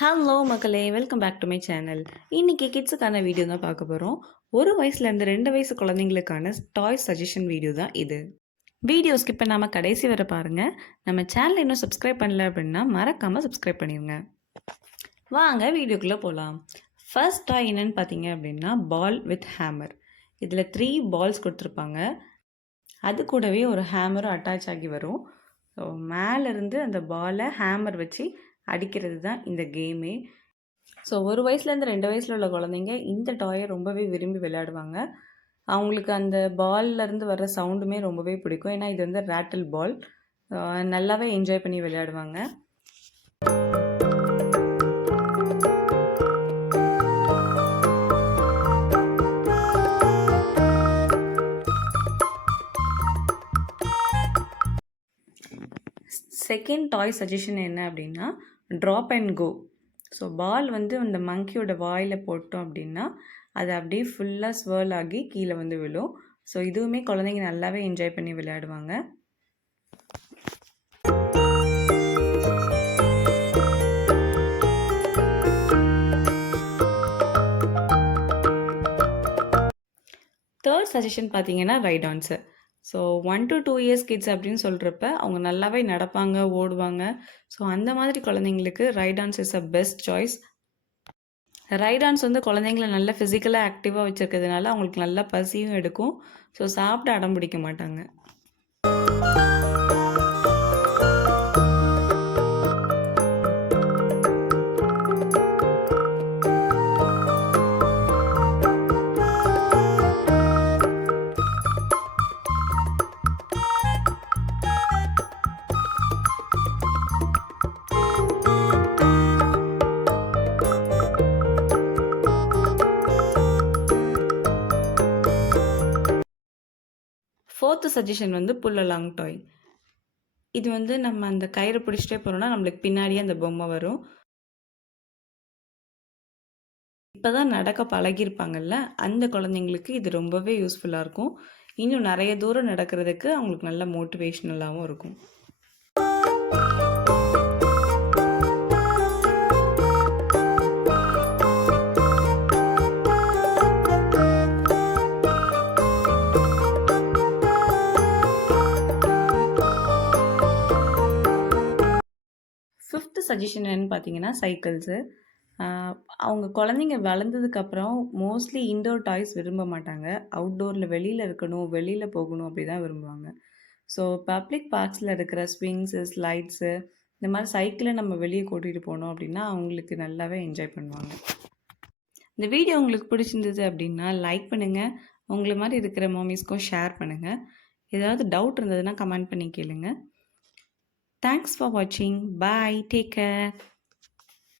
Hello மக்களே, welcome back to my channel. இன்றைக்கி கிட்ஸுக்கான வீடியோ தான் பார்க்க போகிறோம். 1 வயசுலேருந்து 2 வயசு குழந்தைங்களுக்கான டாய் சஜஷன் வீடியோ தான் இது. வீடியோ ஸ்கிப் பண்ணாமல் கடைசி வரை பாருங்கள். நம்ம சேனலை இன்னும் சப்ஸ்கிரைப் பண்ணல அப்படின்னா மறக்காமல் சப்ஸ்கிரைப் பண்ணிடுங்க. வாங்க வீடியோக்குள்ளே போகலாம். ஃபர்ஸ்ட் டாய் என்னென்னு பார்த்தீங்க அப்படின்னா பால் வித் ஹேமர். இதில் 3 பால்ஸ் கொடுத்துருப்பாங்க. அது கூடவே ஒரு ஹேமரும் அட்டாச் ஆகி வரும். ஸோ மேலேருந்து அந்த பாலை ஹேமர் வச்சு அடிக்கிறது தான் இந்த கேமே. ஸோ 1 வயசுலேருந்து 2 வயசில் உள்ள குழந்தைங்க இந்த டாயை ரொம்பவே விரும்பி விளையாடுவாங்க. அவங்களுக்கு அந்த பால்லேருந்து வர்ற சவுண்டுமே ரொம்பவே பிடிக்கும். ஏன்னா இது வந்து ரேட்டில் பால். நல்லாவே என்ஜாய் பண்ணி விளையாடுவாங்க. செகண்ட் டாய் சஜஷன் என்ன அப்படின்னா ட்ராப் அண்ட் கோ. ஸோ பால் வந்து அந்த மங்கியோட வாயில் போட்டோம் அப்படின்னா அது அப்படியே ஃபுல்லாக ஸ்வர்ல் ஆகி கீழே வந்து விழும். ஸோ இதுவுமே குழந்தைங்க நல்லாவே என்ஜாய் பண்ணி விளையாடுவாங்க. தேர்ட் சஜஷன் பார்த்தீங்கன்னா right answer. So 1 to 2 years kids அப்படின்னு சொல்கிறப்ப அவங்க நல்லாவே நடப்பாங்க, ஓடுவாங்க. ஸோ அந்த மாதிரி குழந்தைங்களுக்கு right dance is a best choice. Right dance வந்து குழந்தைங்கள நல்லா ஃபிசிக்கலாக ஆக்டிவாக வச்சுருக்கிறதுனால அவங்களுக்கு நல்லா பசியும் எடுக்கும். ஸோ சாப்பிட அடம் பிடிக்க மாட்டாங்க. ஃபோர்த்து சஜஷன் வந்து புல் அலாங் டாய். இது வந்து நம்ம அந்த கயிறு பிடிச்சிட்டே போகிறோம்னா நம்மளுக்கு பின்னாடியே அந்த பொம்மை வரும். இப்போ தான் நடக்க பழகியிருப்பாங்கல்ல, அந்த குழந்தைங்களுக்கு இது ரொம்பவே யூஸ்ஃபுல்லாக இருக்கும். இன்னும் நிறைய தூரம் நடக்கிறதுக்கு அவங்களுக்கு நல்ல மோட்டிவேஷ்னலாகவும் இருக்கும். ஃபிஃப்த்து சஜஷன் என்னென்னு பார்த்தீங்கன்னா சைக்கிள்ஸு. அவங்க குழந்தைங்க வளர்ந்ததுக்கப்புறம் மோஸ்ட்லி இன்டோர் டாய்ஸ் விரும்ப மாட்டாங்க. அவுட்டோரில் வெளியில் இருக்கணும், வெளியில் போகணும் அப்படி தான் விரும்புவாங்க. ஸோ பப்ளிக் பார்க்ஸில் இருக்கிற ஸ்விங்ஸு, ஸ்லைட்ஸு இந்த மாதிரி சைக்கிளை நம்ம வெளியே கூட்டிகிட்டு போனோம் அப்படின்னா அவங்களுக்கு நல்லாவே என்ஜாய் பண்ணுவாங்க. இந்த வீடியோ உங்களுக்கு பிடிச்சிருந்தது அப்படின்னா லைக் பண்ணுங்கள். உங்களை மாதிரி இருக்கிற மாமிஸ்க்கும் ஷேர் பண்ணுங்கள். ஏதாவது டவுட் இருந்ததுன்னா கமெண்ட் பண்ணி கேளுங்க. Thanks for watching. Bye. Take care.